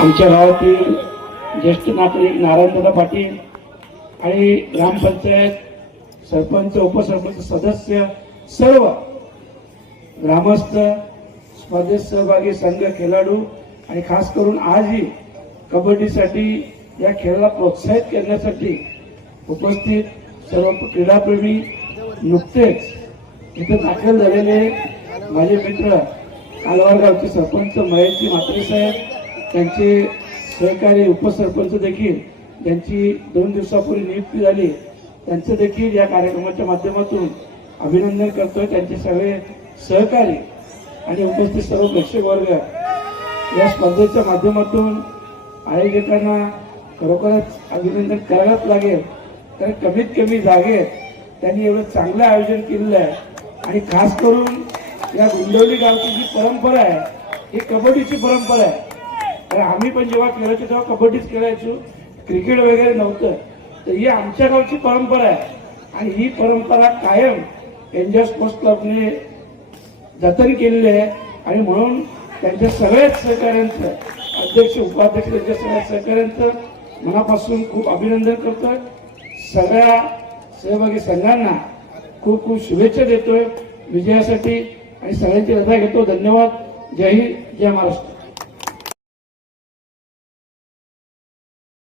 आमच्या गावातील ज्येष्ठ नागरिक नारायणदादा पाटील आणि ग्रामपंचायत सरपंच उपसरपंच सदस्य सर्व ग्रामस्थ स्पर्धेत सहभागी संघ खेळाडू आणि खास करून आजही कबड्डीसाठी या खेळाला प्रोत्साहित करण्यासाठी उपस्थित सर्व क्रीडाप्रेमी नुकतेच इथे दाखल झालेले माझे मित्र कालवार गावचे सरपंच महेशजी म्हात्रे साहेब, त्यांचे सहकारी उपसरपंच देखील ज्यांची 2 दिवसापूर्वी नियुक्ती झाली, त्यांचं देखील या कार्यक्रमाच्या माध्यमातून अभिनंदन करतोय। त्यांचे सगळे सहकारी आणि उपस्थित सर्व प्रेक्षक वर्ग या स्पर्धेच्या माध्यमातून आयोजकांना खरोखरच अभिनंदन करायलाच लागेल। तर कमीत कमी जागेत त्यांनी एवढं चांगलं आयोजन केलेलं आहे आणि खास करून या गुंडवली गावची जी परंपरा आहे ही कबड्डीची परंपरा आहे। तर आम्ही पण जेव्हा खेळायचो तेव्हा कबड्डीच खेळायचो, क्रिकेट वगैरे नव्हतं। तर ही आमच्या गावची परंपरा आहे आणि ही परंपरा कायम एन्जॉय स्पोर्ट्स क्लबने जतन केलेली आहे आणि म्हणून त्यांच्या सगळ्याच सहकाऱ्यांचं, अध्यक्ष उपाध्यक्ष त्यांच्या सगळ्या सहकाऱ्यांचं मनापासून खूप अभिनंदन करतोय। सगळ्या सहभागी संघांना खूप खूप शुभेच्छा देतोय विजयासाठी आणि सगळ्यांची रजा घेतो। धन्यवाद। जय हिंद, जय महाराष्ट्र।